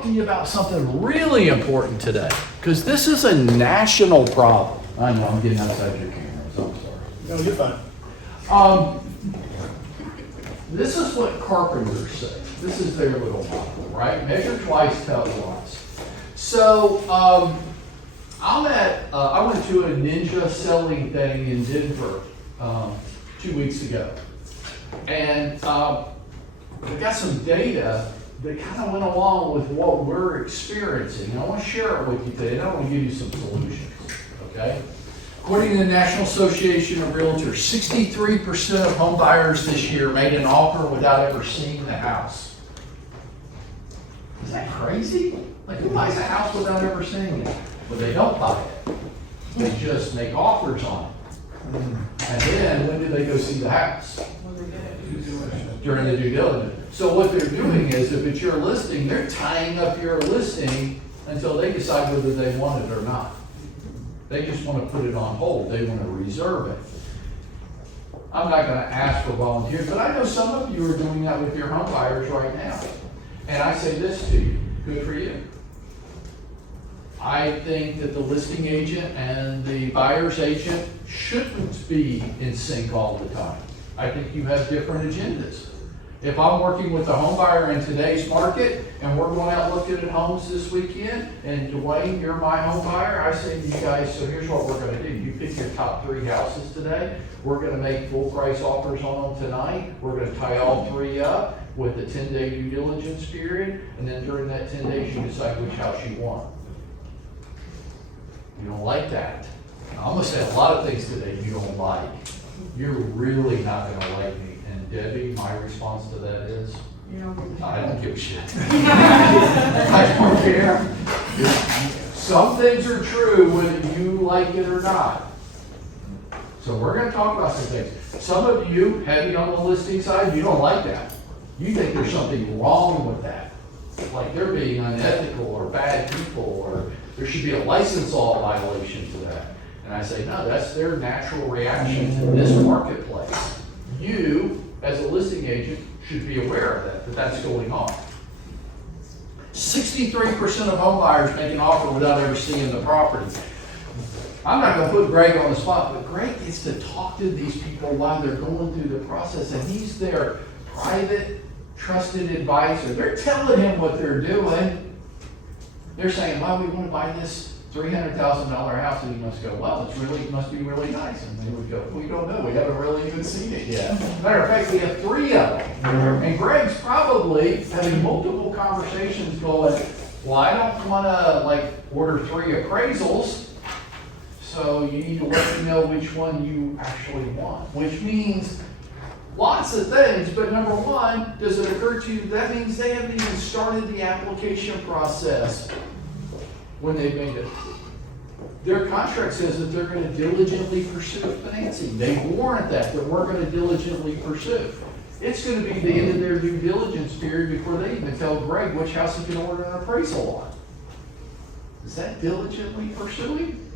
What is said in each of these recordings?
talk to you about something really important today, because this is a national problem. I know, I'm getting outside your cameras, I'm sorry. No, you're fine. This is what carpenters say. This is their little model, right? Measure twice, tell once. So, I went to a ninja selling thing in Denver 2 weeks ago. And we got some data that kind of went along with what we're experiencing. I want to share it with you today, and I want to give you some solutions, okay? According to the National Association of Realtors, 63% of home buyers this year made an offer without ever seeing the house. Is that crazy? Like, who buys a house without ever seeing it? Well, they don't buy it. They just make offers on it. And then, when do they go see the house? During the due diligence. So what they're doing is, if it's your listing, they're tying up your listing until they decide whether they want it or not. They just want to put it on hold. They want to reserve it. I'm not going to ask for volunteers, but I know some of you are doing that with your home buyers right now. And I say this to you, good for you. I think that the listing agent and the buyer's agent shouldn't be in sync all the time. I think you have different agendas. If I'm working with a home buyer in today's market and we're going out looking at homes this weekend, and Dwayne, you're my home buyer, I say to you guys, so here's what we're going to do. You pick your top 3 houses today. We're going to make full price offers on them tonight. We're going to tie all 3 up with a 10-day due diligence period, and then during that 10 days you decide which house you want. You don't like that. I'm going to say a lot of things today you don't like. You're really not going to like me. And Debbie, my response to that is, I don't give a shit. I don't care. Some things are true whether you like it or not. So we're going to talk about some things. Some of you, heavy on the listing side, you don't like that. You think there's something wrong with that. Like they're being unethical or bad people, or there should be a license law violation to that. And I say, no, that's their natural reaction to this marketplace. You, as a listing agent, should be aware of that that's going on. 63% of home buyers make an offer without ever seeing the property. I'm not going to put Greg on the spot, but Greg gets to talk to these people while they're going through the process, and he's their private, trusted advisor. They're telling him what they're doing. They're saying, well, we want to buy this $300,000 house, and he must go, well, it must be really nice. And they would go, we don't know, we haven't really even seen it yet. Matter of fact, we have 3 of them. And Greg's probably having multiple conversations going, well, I don't want to order 3 appraisals, so you need to let me know which one you actually want. Which means lots of things, but number one, does it occur to you, that means they haven't even started the application process when they made it. Their contract says that they're going to diligently pursue financing. They warrant that we're going to diligently pursue. It's going to be the end of their due diligence period before they even tell Greg which house he can order an appraisal on. Is that diligently pursuing?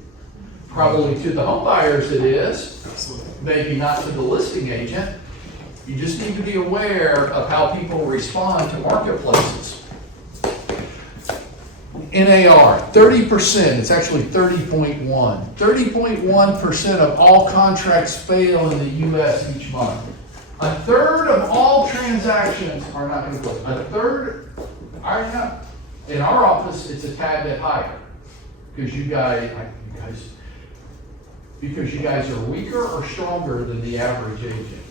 Probably to the home buyers it is. Absolutely. Maybe not to the listing agent. You just need to be aware of how people respond to marketplaces. NAR, 30%, it's actually 30.1. 30.1% of all contracts fail in the U.S. each month. A third of all transactions are not going to close. A third are not. In our office, it's a tad bit higher because you guys are weaker or stronger than the average agent.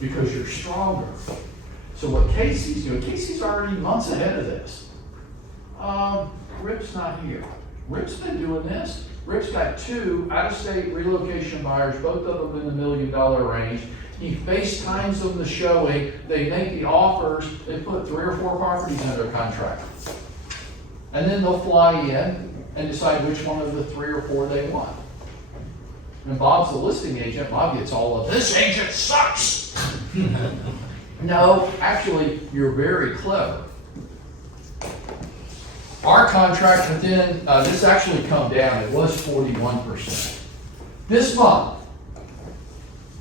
Because you're stronger. So what Casey's doing, Casey's already months ahead of this. Rip's not here. Rip's been doing this. Rip's got 2 out-of-state relocation buyers, both of them in the $1 million range. He FaceTimes them the showing. They make the offers. They put 3 or 4 properties under contract. And then they'll fly in and decide which one of the 3 or 4 they want. And Bob's the listing agent. Bob gets all of this agent sucks. No, actually, you're very clever. Our contract within, this actually come down, it was 41%. This month,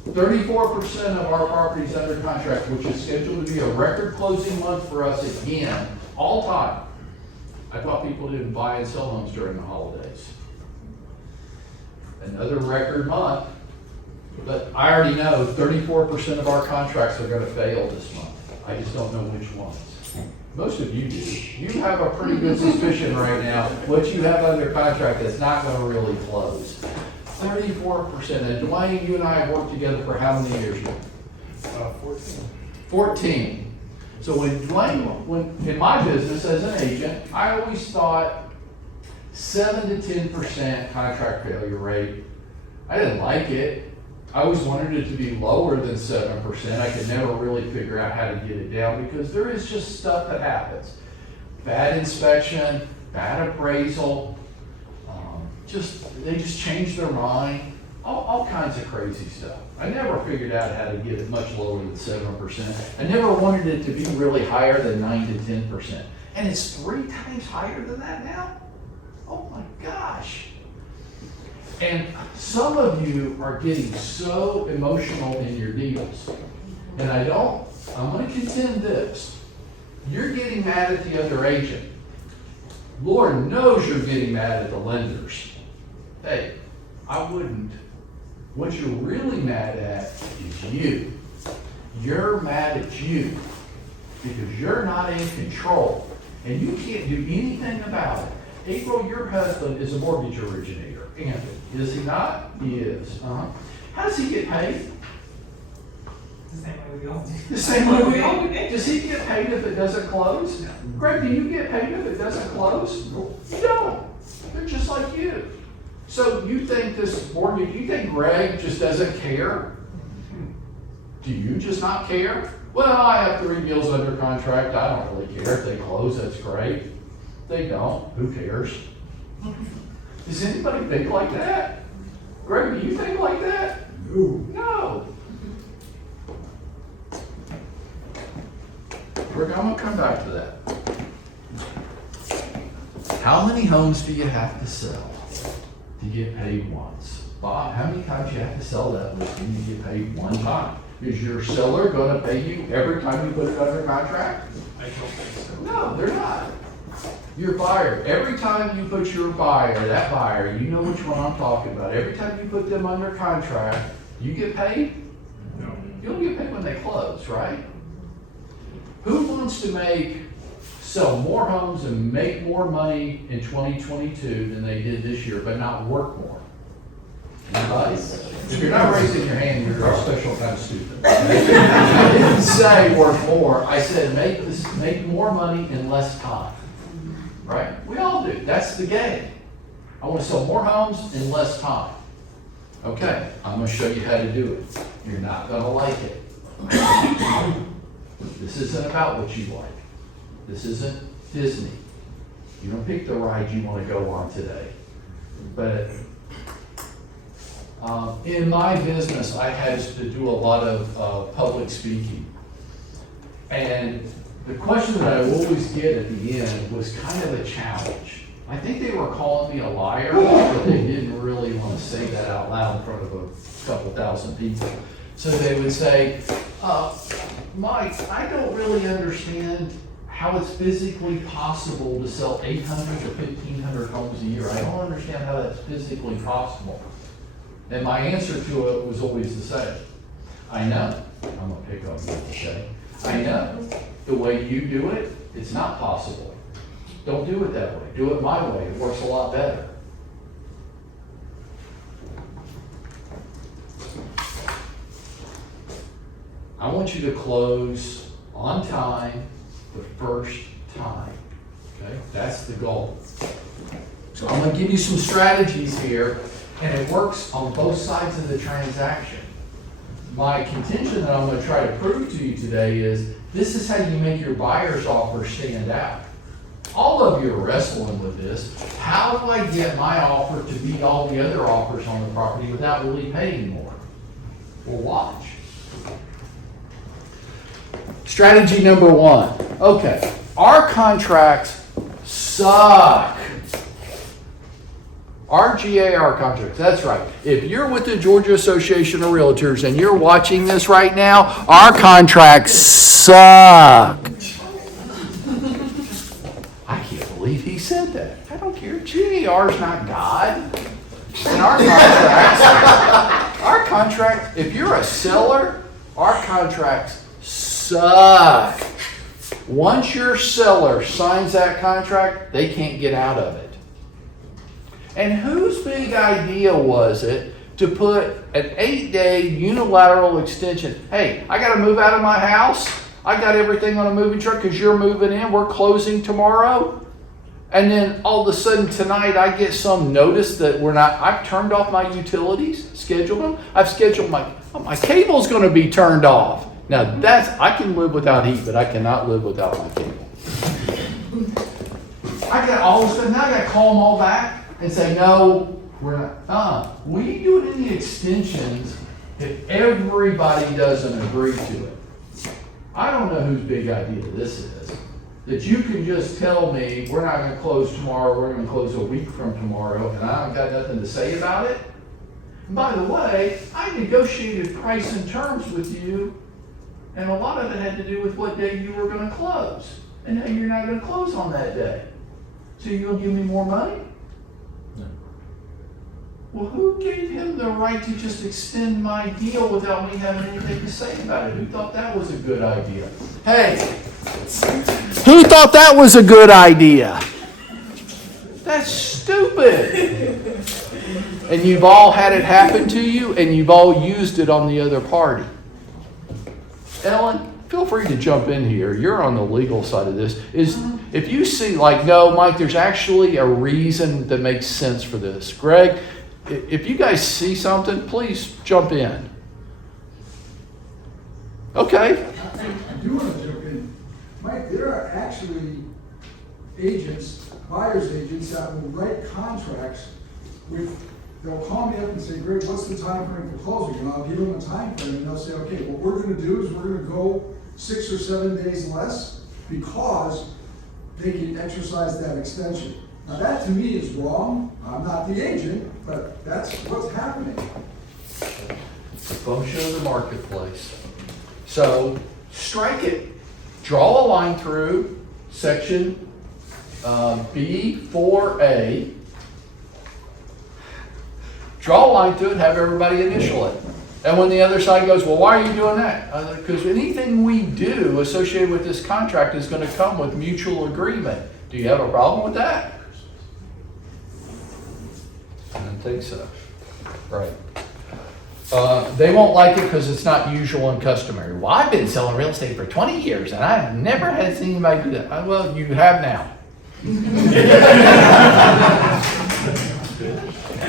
34% of our properties under contract, which is scheduled to be a record closing month for us again, all time. I thought people didn't buy and sell homes during the holidays. Another record month, but I already know 34% of our contracts are gonna fail this month. I just don't know which ones. Most of you do. You have a pretty good suspicion right now what you have under contract that's not gonna really close. 34%. And Dwayne, you and I have worked together for how many years now? 14. 14. So when in my business as an agent, I always thought 7 to 10% contract failure rate. I didn't like it. I always wanted it to be lower than 7%. I could never really figure out how to get it down because there is just stuff that happens. Bad inspection, bad appraisal, they just change their mind, all kinds of crazy stuff. I never figured out how to get it much lower than 7%. I never wanted it to be really higher than 9 to 10%. And it's 3 times higher than that now? Oh my gosh. And some of you are getting so emotional in your deals. And I'm going to contend this. You're getting mad at the other agent. Lord knows you're getting mad at the lenders. Hey, I wouldn't. What you're really mad at is you. You're mad at you because you're not in control and you can't do anything about it. April, your husband is a mortgage originator. Anthony, is he not? He is. How does he get paid? The same way we all do. The same way we all do. Does he get paid if it doesn't close? No. Greg, do you get paid if it doesn't close? No. You don't. They're just like you. So you think this mortgage, you think Greg just doesn't care? Do you just not care? Well, I have 3 deals under contract. I don't really care. If they close, that's great. They don't. Who cares? Does anybody think like that? Greg, do you think like that? No. We're going to come back to that. How many homes do you have to sell to get paid once? Bob, how many times you have to sell that listing to get paid one time? Is your seller going to pay you every time you put it under contract? I don't think so. No, they're not. Your buyer, every time you put your buyer, that buyer, you know which one I'm talking about. Every time you put them under contract, you get paid? No. You don't get paid when they close, right? Who wants to sell more homes and make more money in 2022 than they did this year, but not work more? Anybody? If you're not raising your hand, you're a special kind of stupid. I didn't say work more. I said make more money in less time. Right? We all do. That's the game. I want to sell more homes in less time. Okay, I'm going to show you how to do it. You're not going to like it. This isn't about what you like. This isn't Disney. You don't pick the ride you want to go on today. But in my business, I had to do a lot of public speaking. And the question that I always get at the end was kind of a challenge. I think they were calling me a liar, but they didn't really want to say that out loud in front of a couple thousand people. So they would say, Mike, I don't really understand how it's physically possible to sell 800 to 1,500 homes a year. I don't understand how that's physically possible. And my answer to it was always the same. I know. I'm going to pick on you, okay? I know. The way you do it, it's not possible. Don't do it that way. Do it my way. It works a lot better. I want you to close on time the first time. Okay? That's the goal. So I'm going to give you some strategies here, and it works on both sides of the transaction. My contention that I'm going to try to prove to you today is this is how you make your buyer's offer stand out. All of you are wrestling with this. How do I get my offer to beat all the other offers on the property without really paying more? Well, watch. Strategy number 1. Okay, our contracts suck. RGAR contracts, that's right. If you're with the Georgia Association of Realtors and you're watching this right now, our contracts suck. I can't believe he said that. I don't care. GAR is not God. And our contract, if you're a seller, our contracts suck. Once your seller signs that contract, they can't get out of it. And whose big idea was it to put an 8-day unilateral extension? Hey, I got to move out of my house. I got everything on a moving truck because you're moving in. We're closing tomorrow. And then all of a sudden tonight I get some notice that I've turned off my utilities, scheduled them. I've scheduled my cable's going to be turned off. Now I can live without heat, but I cannot live without my cable. All of a sudden now I got to call them all back and say, no, we're not. We ain't doing any extensions if everybody doesn't agree to it. I don't know whose big idea this is. That you can just tell me, we're not going to close tomorrow, we're going to close a week from tomorrow, and I haven't got nothing to say about it. And by the way, I negotiated price and terms with you, and a lot of it had to do with what day you were going to close. And now you're not going to close on that day. So you're going to give me more money? No. Well, who gave him the right to just extend my deal without me having anything to say about it? Who thought that was a good idea? Hey, who thought that was a good idea? That's stupid. And you've all had it happen to you, and you've all used it on the other party. Ellen, feel free to jump in here. You're on the legal side of this. If you see, no, Mike, there's actually a reason that makes sense for this. Greg, if you guys see something, please jump in. Okay. I do want to jump in. Mike, there are actually buyer's agents that will write contracts they'll call me up and say, Greg, what's the time frame for closing? And I'll give them a time frame, and they'll say, okay, what we're going to do is we're going to go 6 or 7 days less because they can exercise that extension. Now that to me is wrong. I'm not the agent, but that's what's happening. Function of the marketplace. So strike it. Draw a line through section B4A. Draw a line through it and have everybody initial it. And when the other side goes, well, why are you doing that? Because anything we do associated with this contract is going to come with mutual agreement. Do you have a problem with that? I don't think so. Right. They won't like it because it's not usual and customary. Well, I've been selling real estate for 20 years and I've never had seen anybody do that. Well, you have now.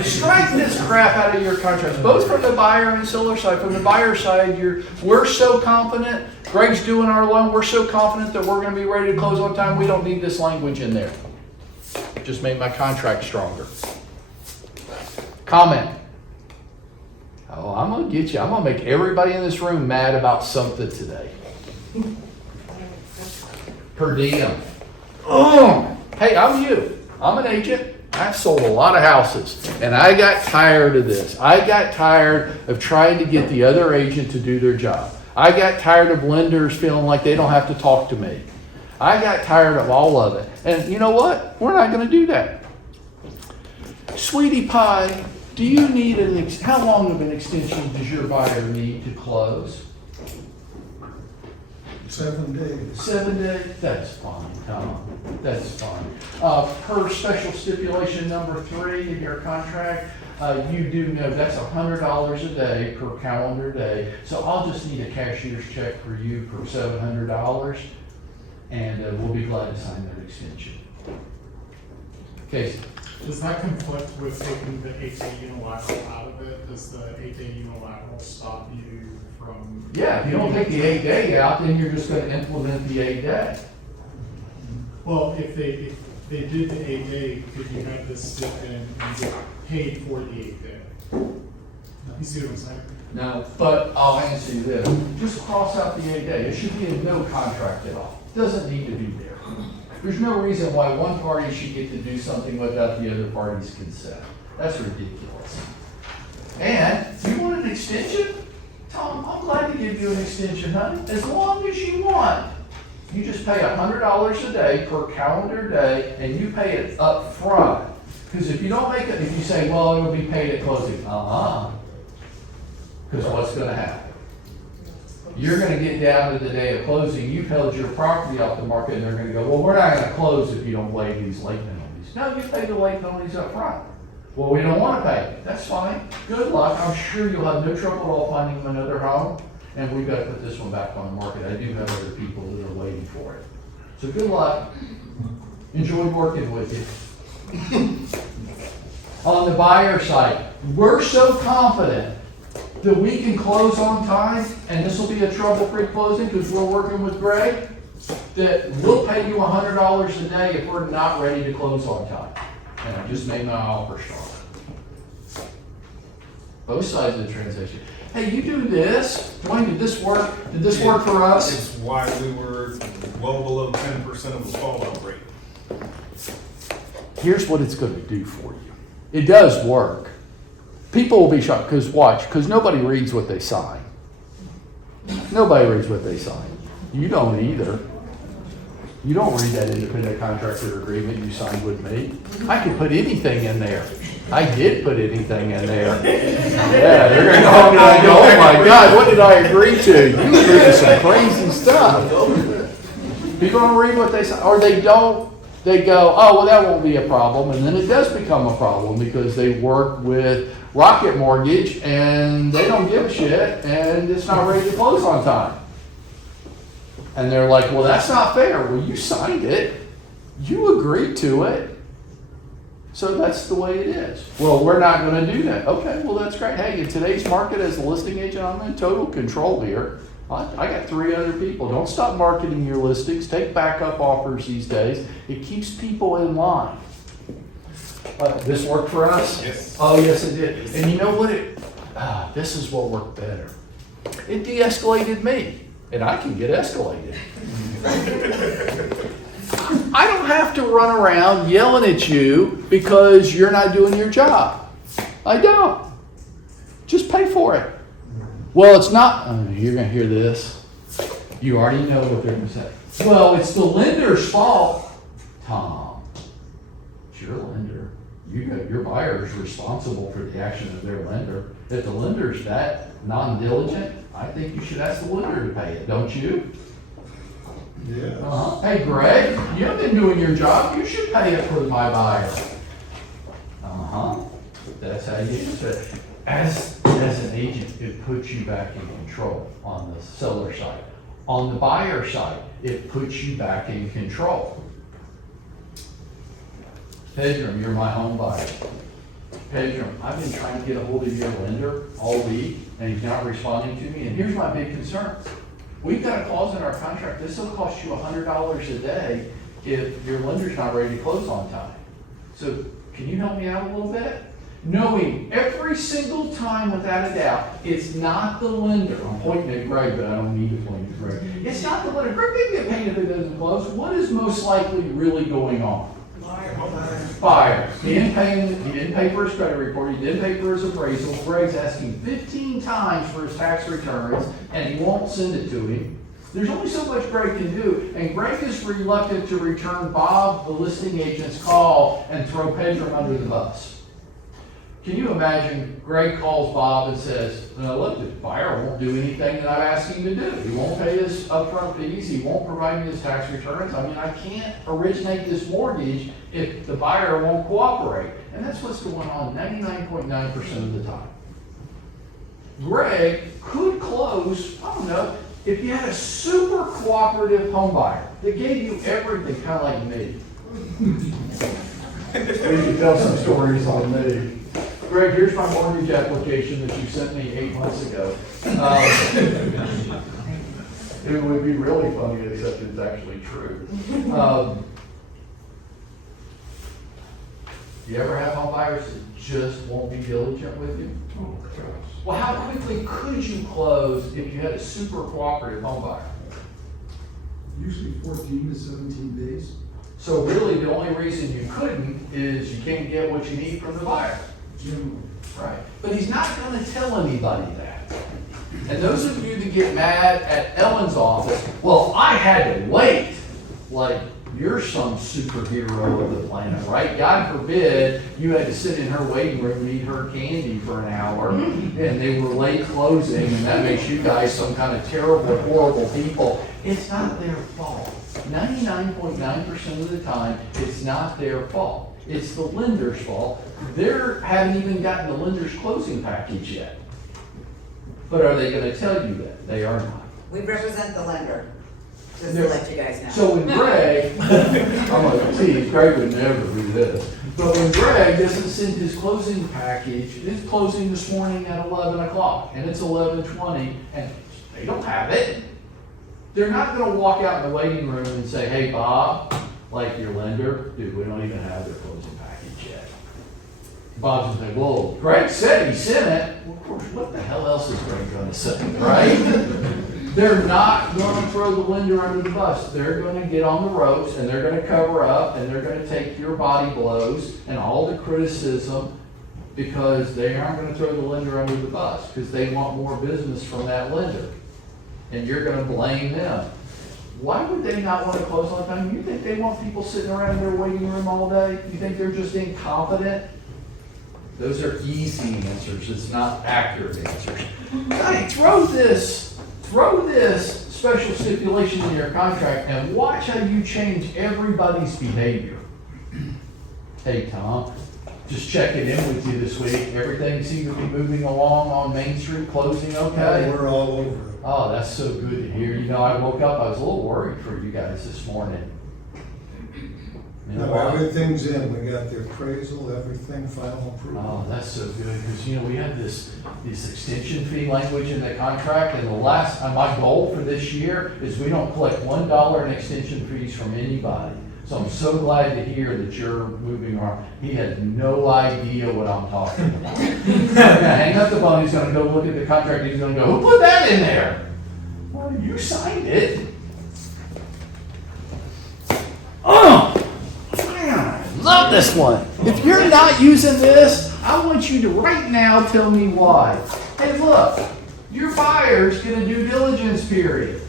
Strike this crap out of your contracts, both from the buyer and seller side. From the buyer side, we're so confident. Greg's doing our loan. We're so confident that we're going to be ready to close on time. We don't need this language in there. Just made my contract stronger. Comment. Oh, I'm going to get you. I'm going to make everybody in this room mad about something today. Per diem. Hey, I'm you. I'm an agent. I've sold a lot of houses, and I got tired of this. I got tired of trying to get the other agent to do their job. I got tired of lenders feeling like they don't have to talk to me. I got tired of all of it. And you know what? We're not going to do that. Sweetie pie, do you need how long of an extension does your buyer need to close? 7 days. 7 days? That's fine, Tom. That's fine. Per special stipulation number 3 in your contract, you do know that's $100 a day per calendar day. So I'll just need a cashier's check for you for $700, and we'll be glad to sign that extension. Casey? Does that conflict with taking the 8-day unilateral out of it? Does the 8-day unilateral stop you from? Yeah, if you don't take the 8-day out, then you're just going to implement the 8-day. Well, if they did the 8-day, could you have this step in and get paid for the 8-day? You see what I'm saying? No, but I'll answer you this. Just cross out the 8-day. It should be a no contract at all. Doesn't need to be there. There's no reason why one party should get to do something without the other party's consent. That's ridiculous. And you want an extension? Tom, I'm glad to give you an extension, honey, as long as you want. You just pay $100 a day per calendar day, and you pay it up front. Because if you don't make it, if you say, well, it'll be paid at closing, because what's gonna happen? You're gonna get down to the day of closing, you've held your property off the market, and they're gonna go, well, we're not gonna close if you don't waive these late penalties. No, you pay the late penalties up front. Well, we don't wanna pay. That's fine. Good luck. I'm sure you'll have no trouble at all finding another home. And we've got to put this one back on the market. I do have other people that are waiting for it. So good luck. Enjoy working with you. On the buyer side, we're so confident that we can close on time, and this will be a trouble-free closing because we're working with Greg, that we'll pay you $100 a day if we're not ready to close on time. And I just made my offer strong. Both sides of the transaction. Hey, you do this. Dwayne, did this work? Did this work for us? It's why we were well below 10% of the fallout rate. Here's what it's going to do for you. It does work. People will be shocked because watch, because nobody reads what they sign. Nobody reads what they sign. You don't either. You don't read that independent contractor agreement you signed with me. I could put anything in there. I did put anything in there. Yeah, they're going to go home and go, oh my God, what did I agree to? You agreed to some crazy stuff. People don't read what they say, or they don't. They go, oh, well, that won't be a problem. And then it does become a problem because they work with Rocket Mortgage and they don't give a shit and it's not ready to close on time. And they're like, well, that's not fair. Well, you signed it. You agreed to it. So that's the way it is. Well, we're not going to do that. Okay, well, that's great. Hey, in today's market as a listing agent, I'm in total control here. I got 3 other people. Don't stop marketing your listings. Take backup offers these days. It keeps people in line. This worked for us? Yes. Oh, yes, it did. And you know what? This is what worked better. It de-escalated me, and I can get escalated. I don't have to run around yelling at you because you're not doing your job. I don't. Just pay for it. Well, it's not. You're going to hear this. You already know what they're going to say. Well, it's the lender's fault. Tom, it's your lender. Your buyer is responsible for the action of their lender. If the lender's that non-diligent, I think you should ask the lender to pay it, don't you? Yeah. Hey, Greg, you haven't been doing your job. You should pay it for my buyer. That's how you answer it. As an agent, it puts you back in control on the seller side. On the buyer side, it puts you back in control. Pedram, you're my home buyer. Pedram, I've been trying to get a hold of your lender all week, and he's not responding to me. And here's my big concern. We've got a clause in our contract. This will cost you $100 a day if your lender's not ready to close on time. So can you help me out a little bit? Knowing every single time without a doubt, it's not the lender. I'm pointing at Greg, but I don't need to point at Greg. It's not the lender. Greg may get paid if it doesn't close. What is most likely really going on? Buyer. He didn't pay for his credit report. He didn't pay for his appraisal. Greg's asking 15 times for his tax returns, and he won't send it to him. There's only so much Greg can do, and Greg is reluctant to return Bob, the listing agent's call, and throw Pedram under the bus. Can you imagine Greg calls Bob and says, look, the buyer won't do anything that I've asked him to do. He won't pay his upfront fees. He won't provide me his tax returns. I mean, I can't originate this mortgage if the buyer won't cooperate. And that's what's going on 99.9% of the time. Greg could close, I don't know, if you had a super cooperative home buyer that gave you everything, kind of like me. We could tell some stories on me. Greg, here's my mortgage application that you sent me 8 months ago. It would be really funny, except it's actually true. You ever have home buyers that just won't be diligent with you? Oh, gosh. Well, how quickly could you close if you had a super cooperative home buyer? Usually 14 to 17 days. So really, the only reason you couldn't is you can't get what you need from the buyer. Generally. Right. But he's not going to tell anybody that. And those of you that get mad at Ellen's office, well, I had to wait. Like, you're some superhero of the planet, right? God forbid you had to sit in her waiting room and eat her candy for an hour, and they were late closing, and that makes you guys some kind of terrible, horrible people. It's not their fault. 99.9% of the time, it's not their fault. It's the lender's fault. They haven't even gotten the lender's closing package yet. But are they gonna tell you that? They are not. We represent the lender, just to let you guys know. So when Greg, I'm like, geez, Greg would never do this. But when Greg doesn't send his closing package, his closing this morning at 11 o'clock, and it's 11:20, and they don't have it. They're not gonna walk out in the waiting room and say, hey, Bob, like your lender, dude, we don't even have their closing package yet. Bob's gonna say, well, Greg said he sent it. Well, of course, what the hell else is Greg gonna say, right? They're not gonna throw the lender under the bus. They're gonna get on the ropes, and they're gonna cover up, and they're gonna take your body blows and all the criticism, because they aren't gonna throw the lender under the bus, because they want more business from that lender. And you're gonna blame them. Why would they not want to close on time? You think they want people sitting around in their waiting room all day? You think they're just incompetent? Those are easy answers. It's not accurate answers. Hey, throw this special stipulation in your contract and watch how you change everybody's behavior. Hey, Tom, just checking in with you this week. Everything seems to be moving along on Main Street, closing okay? We're all over it. Oh, that's so good to hear. You know, I woke up, I was a little worried for you guys this morning. You know No, why? everything's in, we got the appraisal, everything, final approval. Oh, that's so good, because, you know, we had this extension fee language in the contract, and my goal for this year is we don't collect $1 in extension fees from anybody. So I'm so glad to hear that you're moving on. He has no idea what I'm talking about. He's gonna hang up the phone, he's gonna go look at the contract, he's gonna go, who put that in there? Well, you signed it. Oh, man, I love this one. If you're not using this, I want you to right now tell me why. Hey, look, your buyers get a due diligence period.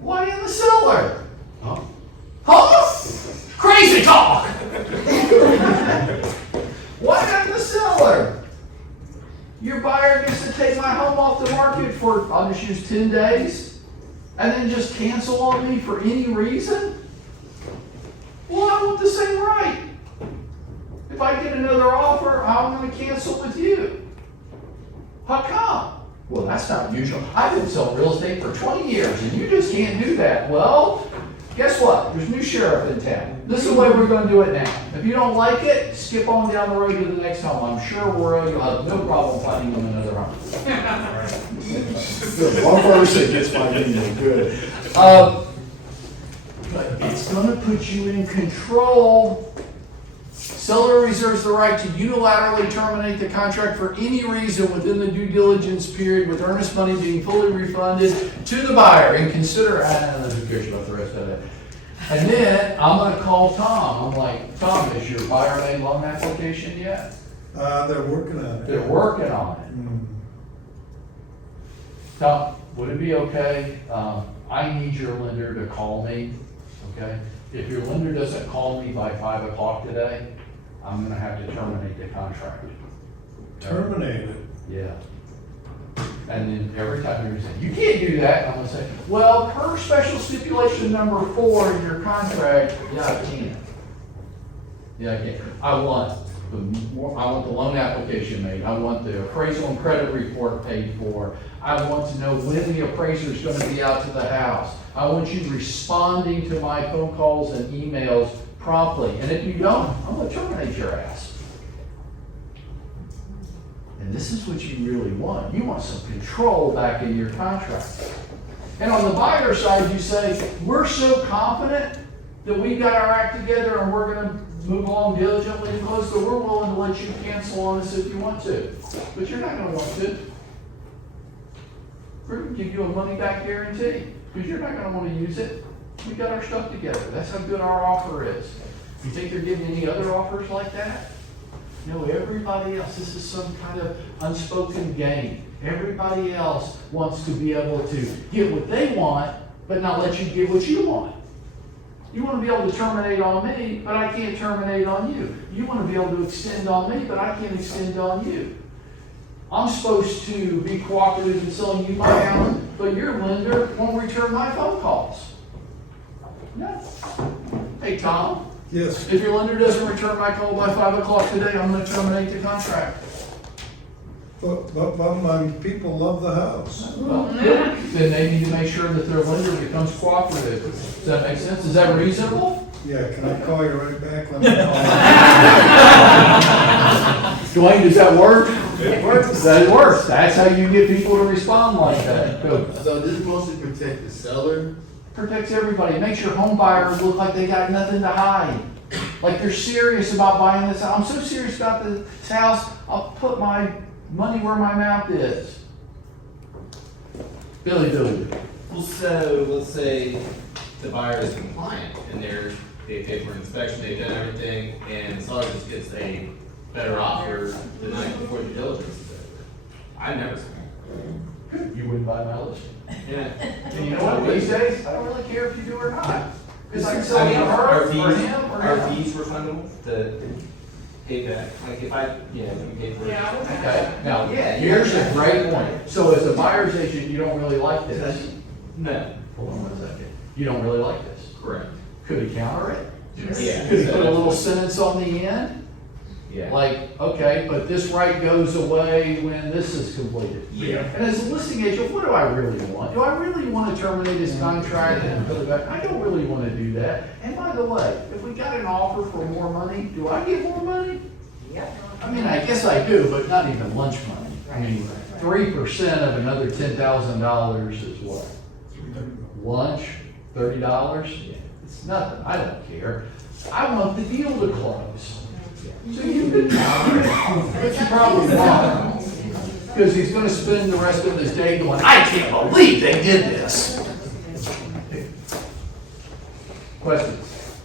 Why in the seller? Huh? Crazy talk! Why not the seller? Your buyer gets to take my home off the market for, I'll just use 10 days, and then just cancel on me for any reason? Well, I want the same right. If I get another offer, I'm going to cancel with you. How come? Well, that's not usual. I've been selling real estate for 20 years, and you just can't do that. Well, guess what? There's a new sheriff in town. This is the way we're going to do it now. If you don't like it, skip on down the road to the next home. I'm sure you'll have no problem finding them another home. Good. One person gets my opinion. Good. But it's going to put you in control. Seller reserves the right to unilaterally terminate the contract for any reason within the due diligence period, with earnest money being fully refunded to the buyer, and consider, who cares about the rest of it. And then I'm going to call Tom. I'm like, Tom, has your buyer made loan application yet? They're working on it. They're working on it. Mm. Tom, would it be okay? I need your lender to call me, okay? If your lender doesn't call me by 5 o'clock today, I'm gonna have to terminate the contract. Terminate it. Yeah. And then every time you're saying, you can't do that, I'm gonna say, well, per special stipulation number 4 in your contract, yeah, I can. Yeah, I can. I want the loan application made. I want the appraisal and credit report paid for. I want to know when the appraiser is gonna be out to the house. I want you responding to my phone calls and emails promptly. And if you don't, I'm gonna terminate your ass. And this is what you really want. You want some control back in your contract. And on the buyer side, you say, we're so confident that we've got our act together and we're gonna move along diligently and close, so we're willing to let you cancel on us if you want to. But you're not gonna want to. We're gonna give you a money back guarantee, because you're not gonna wanna use it. We got our stuff together. That's how good our offer is. You think they're getting any other offers like that? No, everybody else, this is some kind of unspoken game. Everybody else wants to be able to get what they want, but not let you get what you want. You want to be able to terminate on me, but I can't terminate on you. You want to be able to extend on me, but I can't extend on you. I'm supposed to be cooperative in selling you my house, but your lender won't return my phone calls. No. Hey, Tom, Yes, if your lender doesn't return my call by 5 o'clock today, I'm going to terminate the contract. but people love the house. Well, then they need to make sure that their lender becomes cooperative. Does that make sense? Is that reasonable? Yeah, can I call you right back? Let me call Dwayne, does that work? It works. That works. That's how you get people to respond like that. Go. So this mostly protect the seller? Protects everybody. It makes your home buyers look like they got nothing to hide. Like they're serious about buying this house. I'm so serious about this house, I'll put my money where my mouth is. Billy. Well, so let's say the buyer is compliant and they paid for an inspection, they've done everything, and the seller just gets a better offer the night before due diligence is over. I've never seen that. You wouldn't buy my listing. Yeah. And you know what, these days, I don't really care if you do or not. Because I can I sell mean, it to her, are or fees, him, or are him. fees refundable, the payback? Like if I, you paid for it. Yeah, I would say Okay, now, Yeah, here's yeah. a great point. So as a buyer's agent, you don't really like this. No, Hold on 1 second. You don't really like this. correct. Could he counter it? Yeah. Could he put a little sentence on the end? Yeah. Like, okay, but this right goes away when this is completed. Yeah. And as a listing agent, what do I really want? Do I really want to terminate his contract and put it back? I don't really want to do that. And by the way, if we got an offer for more money, do I get more money? Yep. I mean, I guess I do, but not even lunch money. I mean, 3% of another $10,000 is what? Lunch, $30? It's nothing. I don't care. I want the deal to close. So you could counter it, but you probably won't. Because he's gonna spend the rest of his day going, I can't believe they did this. Questions?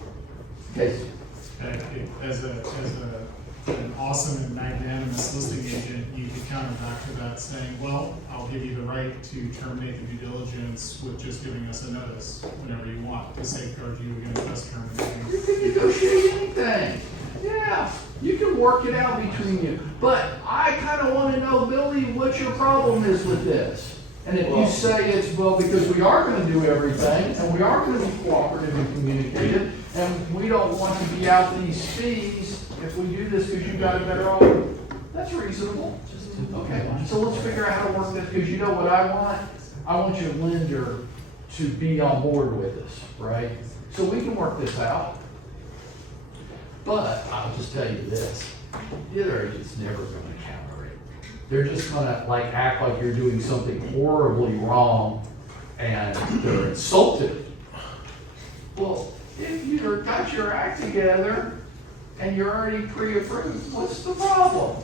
Casey? As an awesome and magnanimous listing agent, you could counter back to that saying, well, I'll give you the right to terminate the due diligence with just giving us a notice whenever you want to safeguard you against us terminating. You can negotiate anything. Yeah, you can work it out between you. But I kind of want to know, Billy, what your problem is with this. And if you say it's, well, because we are going to do everything, and we are going to be cooperative and communicative, and we don't want to be out these fees if we do this because you got a better offer, that's reasonable. Okay, so let's figure out how to work this, because you know what I want? I want your lender to be on board with us, right? So we can work this out. But I'll just tell you this, the other agent's never gonna counter it. They're just gonna like act like you're doing something horribly wrong and they're insulted. Well, if you've got your act together and you're already pre-approved, what's the problem?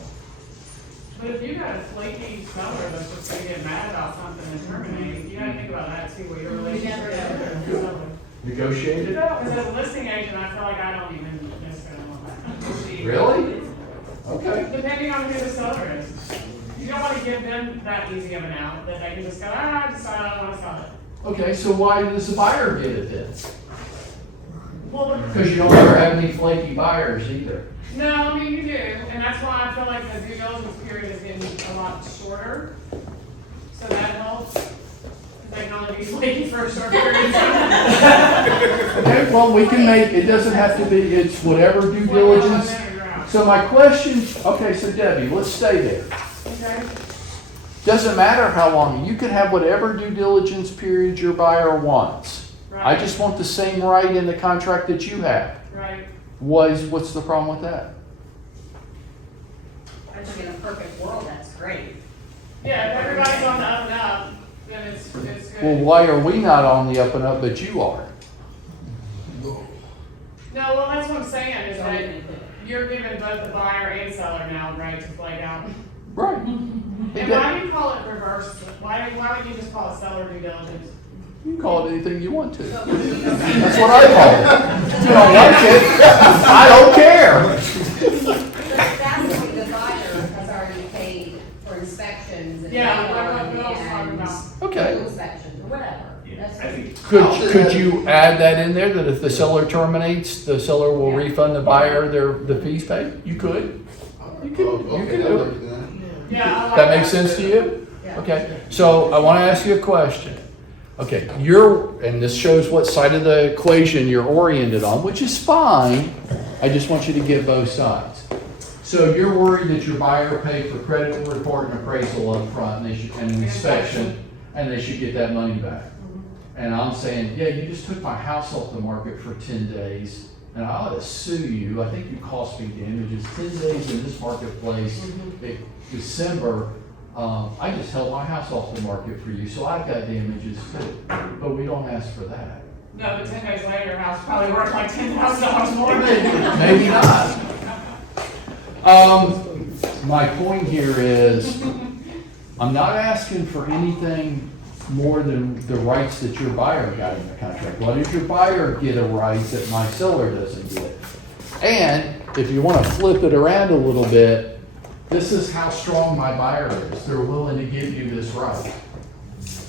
But if you got a flaky seller that's just gonna get mad about something and terminate, you gotta think about that too, what your relationship is with the seller. Negotiate it out. Because as a listing agent, I feel like I don't even necessarily want that. Really? Okay. Depending on who the seller is. You don't want to give them that easy of an out, that they can just go, I decided I don't want to sell it. Okay, so why does the buyer get it then? Well, Because you don't ever have any flaky buyers either. no, I mean, you do, and that's why I feel like the due diligence period is getting a lot shorter. So that helps. They can only be flaky for a short period of time. Okay, well, we can make, it doesn't have to be, it's whatever due diligence. So my question, okay, so Debbie, let's stay there. Okay. Doesn't matter how long, you can have whatever due diligence period your buyer wants. I Right. just want the same right in the contract that you have. Right. What's the problem with that? I think in a perfect world, that's great. Yeah, if everybody's on the up and up, then it's good. Well, why are we not on the up and up, but you are? No, well, that's what I'm saying, is that you're giving both the buyer and seller now, right, to flake out. Right. And why do you call it reverse? Why don't you just call it seller due diligence? You can call it anything you want to. That's what I call it. If you don't like it, I don't care. But that's Could you add that in there, that if the seller terminates, the seller will refund the buyer the fees paid? You could. You could do it. Yeah, I like That makes sense to you? Yeah. Okay, so I want to ask you a question. Okay, and this shows what side of the equation you're oriented on, which is fine. I just want you to get both sides. So you're worried that your buyer paid for credit report and appraisal up front, and inspection, and they should get that money back. And I'm saying, yeah, you just took my house off the market for 10 days, and I ought to sue you. I think you cost me damages. 10 days in this marketplace, December, I just held my house off the market for you, so I've got damages too. But we don't ask for that. No, but 10 days later, your house probably worth like $10,000 more. Maybe not. My point here is, I'm not asking for anything more than the rights that your buyer got in the contract. What does your buyer get a right that my seller doesn't get? And if you want to flip it around a little bit, this is how strong my buyer is. They're willing to give you this right.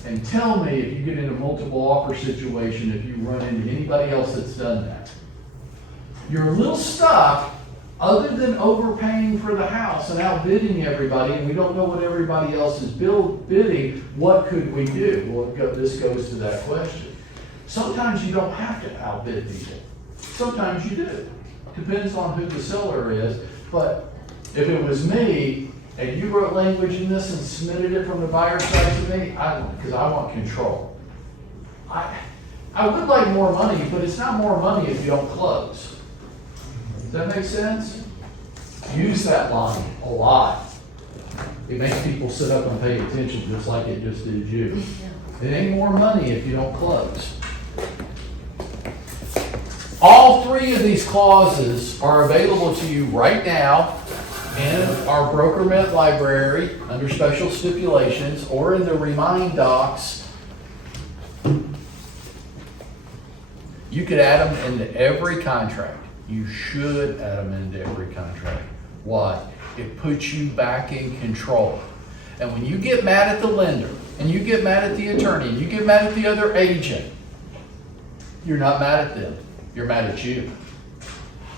And tell me if you get in a multiple offer situation, if you run into anybody else that's done that. You're a little stuck, other than overpaying for the house and outbidding everybody, and we don't know what everybody else is bidding, what could we do? Well, this goes to that question. Sometimes you don't have to outbid people. Sometimes you do. Depends on who the seller is, but if it was me, and you wrote language in this and submitted it from the buyer's side to me, because I want control. I would like more money, but it's not more money if you don't close. Does that make sense? Use that line a lot. It makes people sit up and pay attention just like it just did you. It ain't more money if you don't close. All three of these clauses are available to you right now in our BrokerMet library under special stipulations or in the Remind docs. You could add them into every contract. You should add them into every contract. Why? It puts you back in control. And when you get mad at the lender, and you get mad at the attorney, and you get mad at the other agent, you're not mad at them. You're mad at you.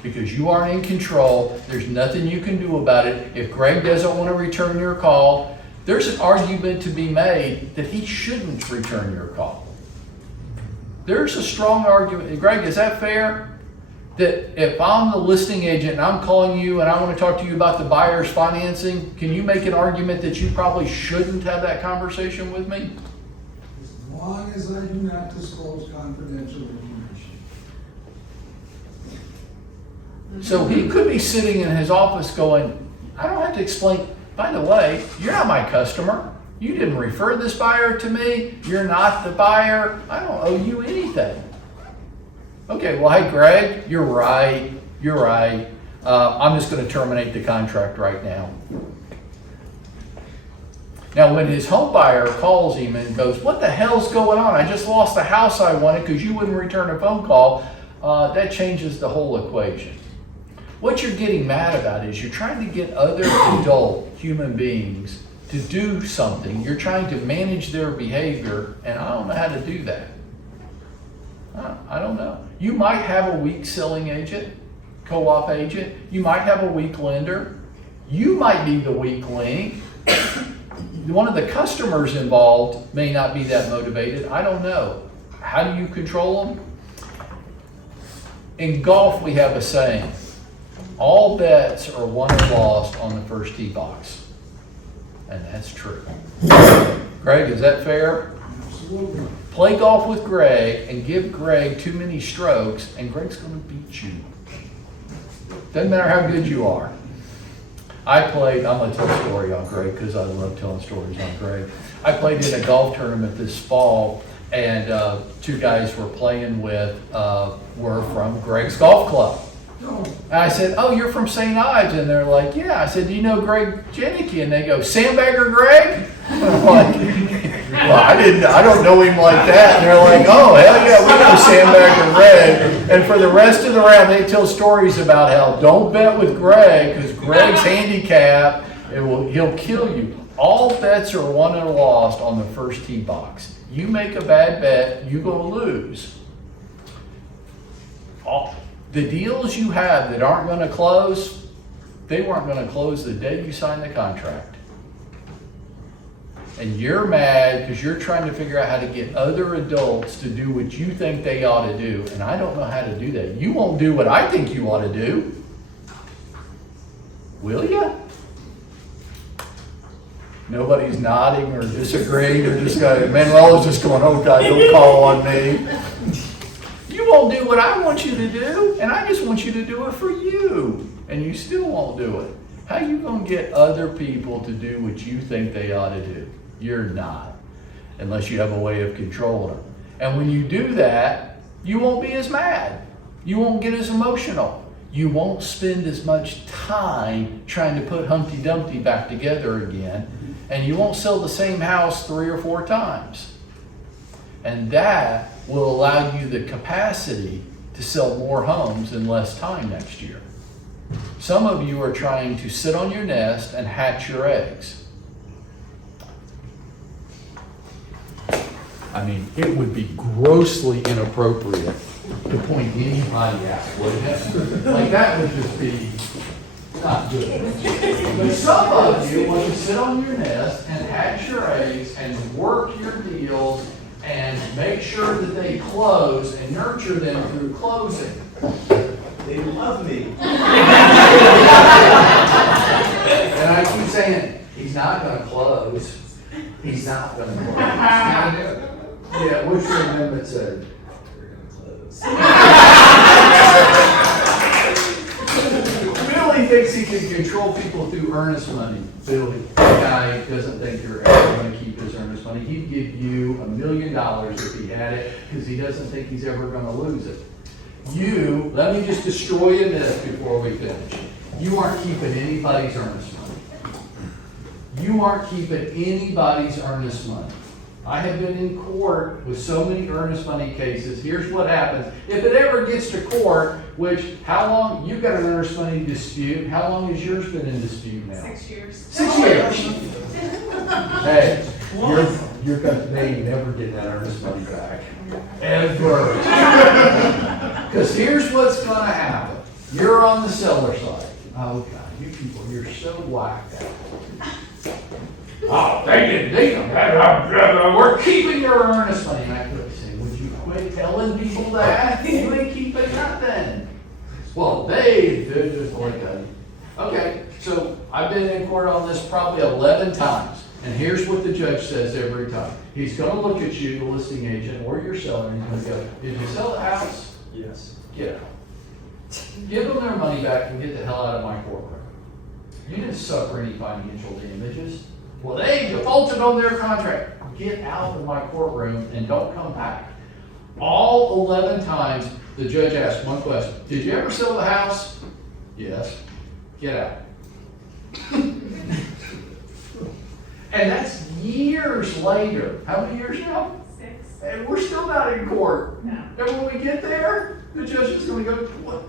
Because you aren't in control. There's nothing you can do about it. If Greg doesn't want to return your call, there's an argument to be made that he shouldn't return your call. There's a strong argument. Greg, is that fair? That if I'm the listing agent and I'm calling you and I want to talk to you about the buyer's financing, can you make an argument that you probably shouldn't have that conversation with me? As long as I do not disclose confidential information. So he could be sitting in his office going, I don't have to explain, by the way, you're not my customer. You didn't refer this buyer to me. You're not the buyer. I don't owe you anything. Okay, well, hey, Greg, you're right. You're right. I'm just going to terminate the contract right now. Now, when his home buyer calls him and goes, what the hell's going on? I just lost the house I wanted because you wouldn't return a phone call. That changes the whole equation. What you're getting mad about is you're trying to get other adult human beings to do something. You're trying to manage their behavior, and I don't know how to do that. I don't know. You might have a weak selling agent, co-op agent. You might have a weak lender. You might be the weak link. One of the customers involved may not be that motivated. I don't know. How do you control them? In golf, we have a saying, all bets are won or lost on the first tee box. And that's true. Greg, is that fair? Absolutely. Play golf with Greg and give Greg too many strokes, and Greg's going to beat you. Doesn't matter how good you are. I'm going to tell a story on Greg because I love telling stories on Greg. I played in a golf tournament this fall, and two guys we're playing with were from Greg's golf club. And I said, oh, you're from St. Ives? And they're like, yeah. I said, do you know Greg Janicki? And they go, Sandbagger Greg? And I'm like, well, I don't know him like that. And they're like, oh, hell yeah, we know Sandbagger Greg. And for the rest of the round, they tell stories about how don't bet with Greg because Greg's handicap, he'll kill you. All bets are won or lost on the first tee box. you make a bad bet, you gonna lose. The deals you have that aren't gonna close, they weren't gonna close the day you signed the contract. And you're mad because you're trying to figure out how to get other adults to do what you think they ought to do, and I don't know how to do that. You won't do what I think you ought to do. Will ya? Nobody's nodding or disagreeing, they're just going, Manuela's just going, oh God, don't call on me. You won't do what I want you to do, and I just want you to do it for you, and you still won't do it. How you gonna get other people to do what you think they ought to do? You're not, unless you have a way of controlling them. And when you do that, you won't be as mad. You won't get as emotional. You won't spend as much time trying to put Humpty Dumpty back together again, and you won't sell the same house 3 or 4 times. And that will allow you the capacity to sell more homes in less time next year. Some of you are trying to sit on your nest and hatch your eggs. I mean, it would be grossly inappropriate to point anybody out, wouldn't it? Like, that would just be not good. But some of you want to sit on your nest and hatch your eggs and work your deals and make sure that they close and nurture them through closing. They love me. And I keep saying, he's not gonna close. He's not gonna close. Yeah, what's your amendment said? They're gonna close. Billy thinks he can control people through earnest money. Billy, that guy doesn't think you're ever gonna keep his earnest money. He'd give you $1 million if he had it, because he doesn't think he's ever gonna lose it. You, let me just destroy a myth before we finish. You aren't keeping anybody's earnest money. You aren't keeping anybody's earnest money. I have been in court with so many earnest money cases. Here's what happens. If it ever gets to court, which, how long, you've got an earnest money dispute. How long has yours been in dispute now? 6 years. 6 years. Hey, you're gonna, they never get that earnest money back. Ever. Because here's what's gonna happen. You're on the seller side. Oh God, you people, you're so whacked out. Oh, we're keeping your earnest money. And I could say, would you quit telling people that? You ain't keeping nothing. Well, they're just like that. Okay, so I've been in court on this probably 11 times. And here's what the judge says every time. He's gonna look at you, the listing agent, or your seller, and he's gonna go, did you sell the house? Yes. Get out. Give them their money back and get the hell out of my courtroom. You didn't suffer any financial damages. Well, they defaulted on their contract. Get out of my courtroom and don't come back. All 11 times, the judge asked one question. Did you ever sell the house? Yes. Get out. And that's years later. How many years now? 6. And we're still not in court. No. And when we get there, the judge is going to go,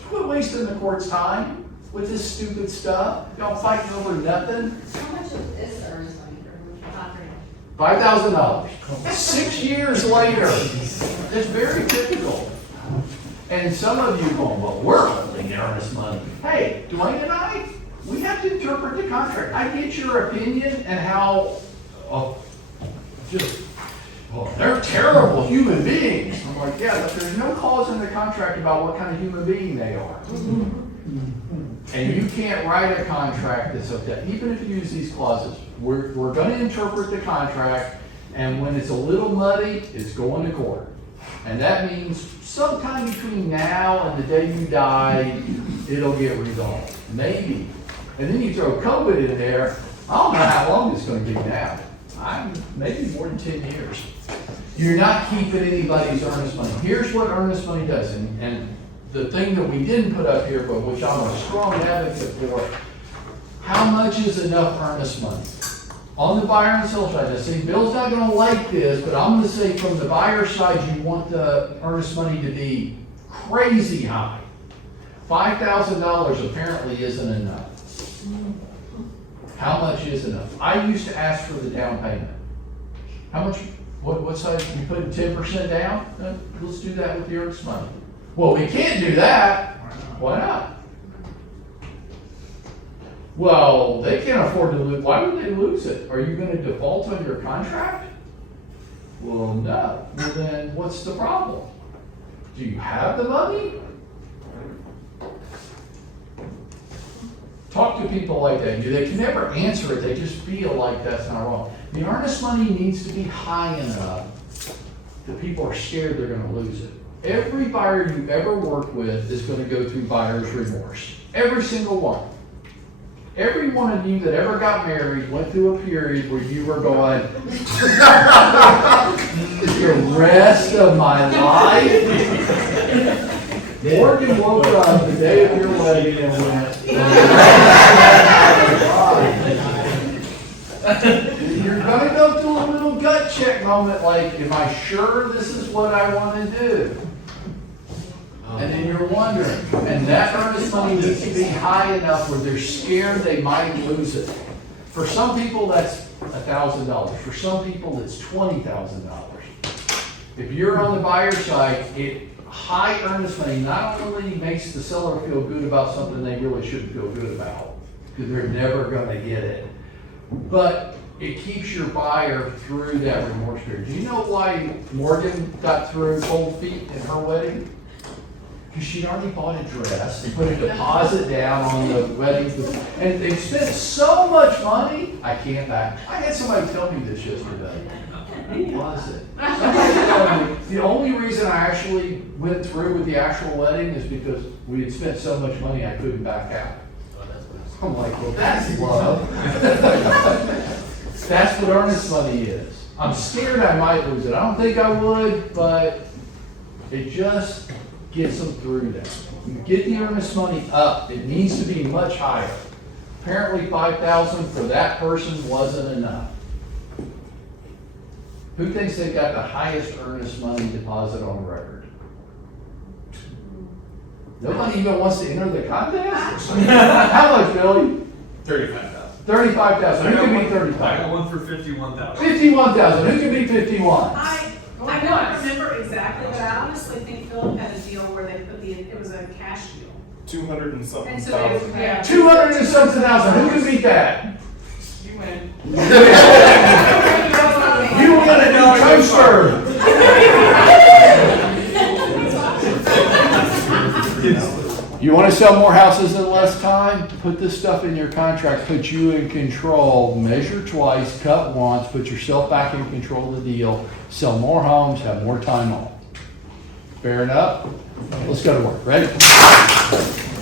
quit wasting the court's time with this stupid stuff. Y'all fighting over nothing. How much is earnest money for property? $5,000. 6 years later. It's very typical. And some of you going, well, we're holding earnest money. Hey, Dwayne and I, we have to interpret the contract. I get your opinion and how they're terrible human beings. I'm like, yeah, but there's no clause in the contract about what kind of human being they are. And you can't write a contract that's okay. Even if you use these clauses, we're going to interpret the contract, and when it's a little muddy, it's going to court. And that means sometime between now and the day you die, it'll get resolved. Maybe. And then you throw COVID in there. I don't know how long it's going to be now. Maybe more than 10 years. You're not keeping anybody's earnest money. Here's what earnest money does, and the thing that we didn't put up here, but which I'm a strong advocate for, how much is enough earnest money? On the buyer and seller side, I say, Bill's not gonna like this, but I'm gonna say from the buyer side, you want the earnest money to be crazy high. $5,000 apparently isn't enough. How much is enough? I used to ask for the down payment. How much What size, you putting 10% down? Let's do that with the Earnest money. Well, we can't do that. Why not? Well, they can't afford to lose, why would they lose it? Are you gonna default on your contract? Well, no. Well, then what's the problem? Do you have the money? Talk to people like that. They can never answer it. They just feel like that's not wrong. The earnest money needs to be high enough that people are scared they're gonna lose it. Every buyer you ever work with is gonna go through buyer's remorse. Every single one. Every one of you that ever got married went through a period where you were going, the rest of my life. Morgan woke up the day of your wedding and went, you're gonna go through a little gut check moment like, am I sure this is what I wanna do? And then you're wondering, and that earnest money needs to be high enough where they're scared they might lose it. For some people, that's $1,000. For some people, it's $20,000. If you're on the buyer side, high earnest money not only makes the seller feel good about something they really shouldn't feel good about, because they're never gonna get it, but it keeps your buyer through that remorse period. Do you know why Morgan got through cold feet in her wedding? Because she'd already bought a dress, and put a deposit down on the wedding, and they spent so much money, I can't back. I had somebody tell me this yesterday. Who was it? Somebody told me, the only reason I actually went through with the actual wedding is because we had spent so much money I couldn't back out. I'm like, well, that's love. That's what earnest money is. I'm scared I might lose it. I don't think I would, but it just gets them through that. You get the earnest money up, it needs to be much higher. Apparently $5,000 for that person wasn't enough. Who thinks they got the highest earnest money deposit on record? Nobody even wants to enter the contest? How much, Billy? 35,000. 35,000. Who can be 35? I got one for 51,000. 51,000. Who can be 51? I don't remember exactly, but I honestly think Philip had a deal where they put it was a cash deal. 200 and something And so thousand. they, yeah. 200 and something thousand. Who can beat that? You win. You win a new toaster. You want to sell more houses in less time? Put this stuff in your contract, put you in control, measure twice, cut once, put yourself back in control of the deal, sell more homes, have more time off. Fair enough? Let's go to work. Ready?